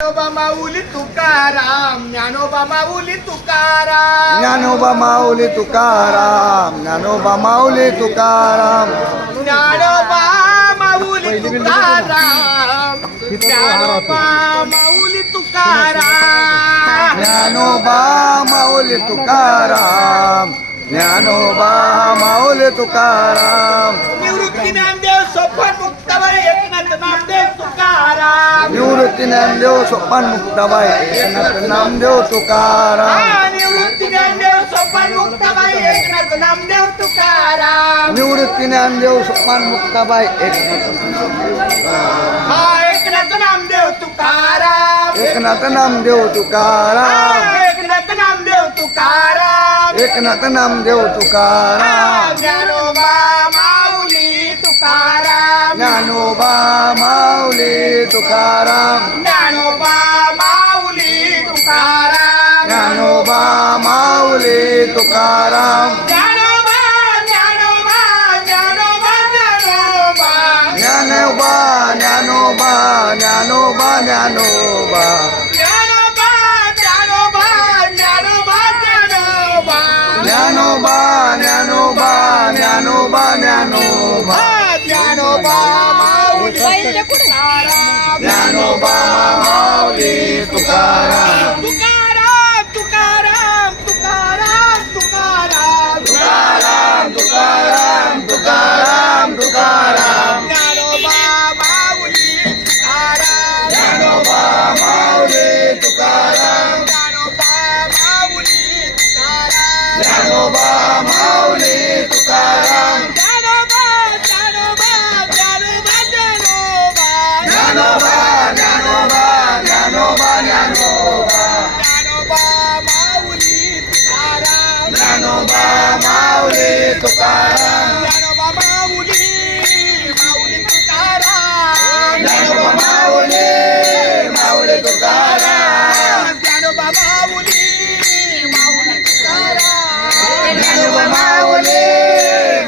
ज्ञानोबा माऊली तुकाराम, ज्ञानोबा माऊली तुकाराम, ज्ञानोबा माऊली तुकाराम, ज्ञानोबा माऊली तुकाराम, ज्ञानोबा माऊली तुकाराम, ज्ञानोबा माऊली तुकाराम, ज्ञानोबा माऊली तुकाराम, ज्ञानोबा माऊली तुकाराम, निवृत्ती नामदेव सोपान मुक्ताबाई एकनाथ नामदेव तुकाराम, निवृत्ती ज्ञानदेव सोपान मुक्ताबाई एकनाथ नामदेव तुकाराम, निवृत्ती नामदेव सोपान मुक्ताबाई एकनाथ नामदेव तुकाराम, निवृत्ती ज्ञानदेव सोपान मुक्ताबाई एकनाथ एकनाथ नामदेव तुकाराम, एकनाथ नामदेव तुकाराम, एकनाथ नामदेव तुकाराम, एकनाथ नामदेव तुकाराम, ज्ञानोबा माऊली तुकाराम, ज्ञानोबा माऊली तुकाराम, ज्ञानोबा माऊली तुकाराम, ज्ञानोबा माऊली तुकाराम, ज्ञानोबा ज्ञानोबा ज्ञानोबा ज्ञानोबा ज्ञानोबा ज्ञानोबा ज्ञानोबा ज्ञानोबा ज्ञानोबा ज्ञानोबा ज्ञानोबा ज्ञानोबा ज्ञानोबा ज्ञानोबा ज्ञानोबा ज्ञानोबा ज्ञानोबा माऊली तुकाराम, ज्ञानोबा माऊली तुकाराम, तुकाराम तुकाराम तुकाराम तुकाराम तुकाराम तुकाराम तुकाराम तुकाराम, ज्ञानोबा माऊली तुकाराम, ज्ञानोबा माऊली तुकाराम, ज्ञानोबा माऊली तुकाराम, ज्ञानोबा माऊली तुकाराम, ज्ञानोबा ज्ञानोबा ज्ञानोबा ज्ञानोबा ज्ञानोबा ज्ञानोबा ज्ञानोबा ज्ञानोबा ज्ञानोबा माऊली तुकाराम, ज्ञानोबा माऊली तुकाराम, ज्ञानोबा माऊली माऊली तुकाराम, ज्ञानोबा माऊली माऊली तुकाराम, ज्ञानोबा माऊली माऊली तुकाराम, ज्ञानोबा माऊली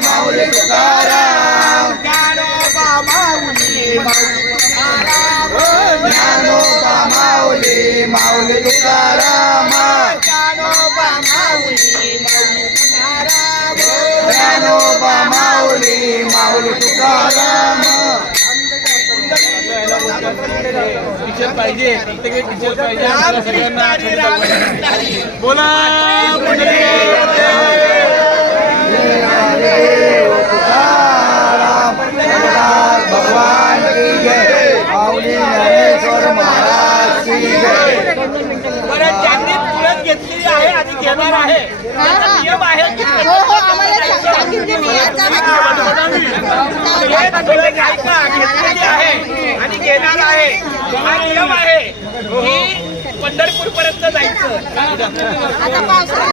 माऊली तुकाराम, ज्ञानोबा माऊली माऊली तुकाराम, ज्ञानोबा माऊली माऊली तुकाराम, ज्ञानोबा माऊली माऊली तुकाराम, ज्ञानोबा माऊली माऊली Tukaram. Teacher पाहिजे, प्रत्येक teacher पाहिजे. राम सगळ्यांना कृष्णारी राम कृष्णारी बोला देव तुकाराम, रघुनाथ भगवान की जय, माऊली ज्ञानेश्वर महाराज की जय. बरं, ज्यांनी तुळस घेतलेली आहे आणि घेणार आहे त्याचा नियम आहे की ऐका, घेतलेली आहे आणि घेणार आहे हा नियम आहे की पंढरपूर पर्यंत जायचं.